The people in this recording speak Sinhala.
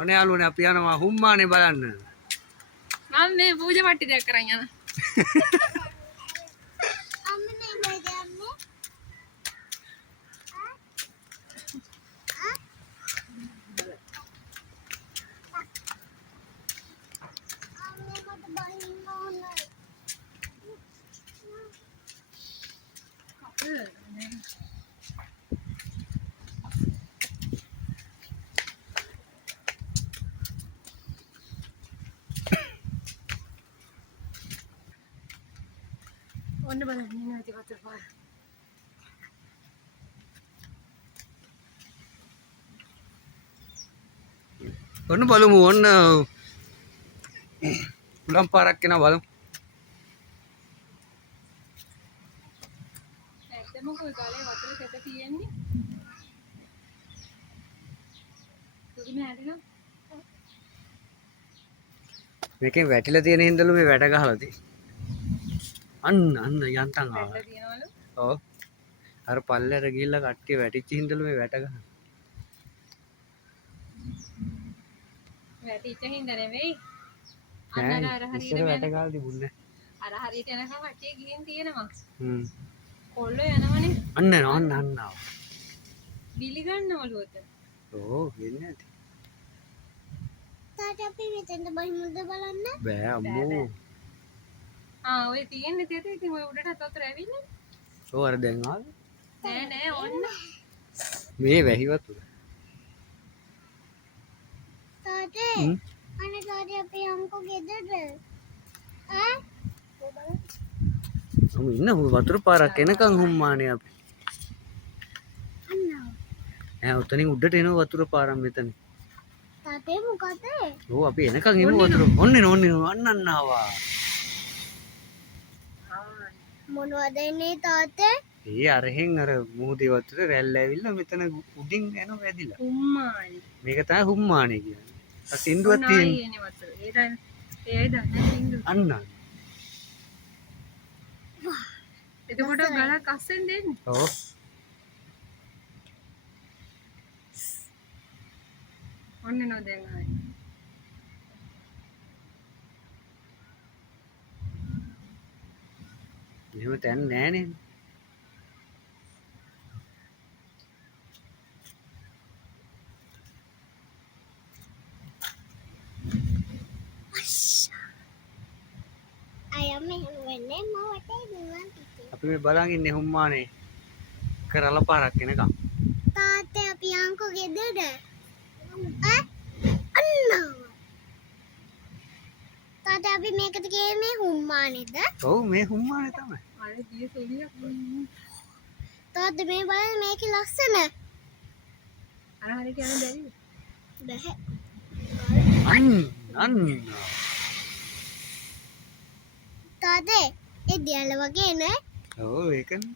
ඔනේ යාළුවනේ අපි යනවා හුම්මානේ බලන්න. මම මේ පූජා පට්ටි දෙයක් කරන් යනවා. අම්මනේ බයදන්නේ. අම්මේ මට බහින්න ඕනේ. ඔන්න බලන්න නැති වතුර පාර. ඔන්න බලමු ඔන්න උලම් පාරක් යනවා බලමු. ඇත්තම කොයි කාලේ වතුර කැත තියෙන්නේ? සුදු නෑදලා. මේකෙන් වැටිලා තියෙන හින්දලු මේ වැට ගහලා තියෙන්නේ. අන්න යන්තම් ආවා. වැටලා තියනවලු. ඔව්. අර පල්ලෙට ගිහිල්ලා කට්ටිය වැටිච්ච හින්දලු මේ වැට ගහන. වැටිච්ච හින්දා නෙවෙයි. නෑ අර ඉස්සර වැට ගහලා තිබුණේ අර හරියට යනකම් කට්ටිය ගිහින් තියෙනවා. හ්ම්. කොල්ලෝ යනවනේ. අන්න ආවා. බිලි ගන්නවලු උතන. ඕ වෙන්නේ නැති. තාට අපි මෙතෙන්ට බහිමුද බලන්න. බෑ අම්මෝ. ඔය තියෙන්නේ තියද ඉතින් ඔය උඩටත් වතුර ඇවිල්ලා. ඔව් අර දැන් ආවේ. නෑ ඔන්න. මේ වැහි වතුර. තාටේ අනේ තාටේ අපි යමුකෝ ගෙදරට. ඈ? මම ඉන්න වතුර පාරක් එනකන් හුම්මානේ අපි. ඈ උතනින් උඩට එන වතුර පාරක් මෙතන. තාතේ මොකද? ඔව් අපි එනකන් එමු වතුර. ඔන්නේ අන්න ආවා. මොනවද එන්නේ තාත්තේ? ඒ අරහෙන් අර මුහුදේ වතුර රැල්ල ඇවිල්ලා මෙතන උඩින් යන වැදිලා. උම්මායි. මේක තමයි හුම්මානේ කියන්නේ. අර සින්දුවක් තියෙන. එන්නේ වතුර. ඒයි දන්නේ සින්දු. අන්න. එතකොට ගලක් අස්සෙන් දෙන්නේ. ඔව්. ඔන්න නෝ දැන් ආයි. එහෙම තැන් නෑනේ. අය මෙහෙම වෙන්නේ මම වටේ දුවන් පිටේ. අපි මේ බලන් ඉන්නේ හුම්මානේ කරලා පාරක් එනකම්. තාත්තේ අපි යමුකෝ ගෙදරට. ඈ? අන්න. තාත්තේ අපි මේකට ගියේ හුම්මානේද? ඔව් මේ හුම්මානේ තමයි. අර ගිය සෙලියක්. තාත්තේ මේ බලන්න මේකේ ලස්සන. අර හරියට යන්න බැරිද? බැහැ. අන්න. තාත්තේ ඒ දියල වගේ නේ? ඔව් ඒකනේ.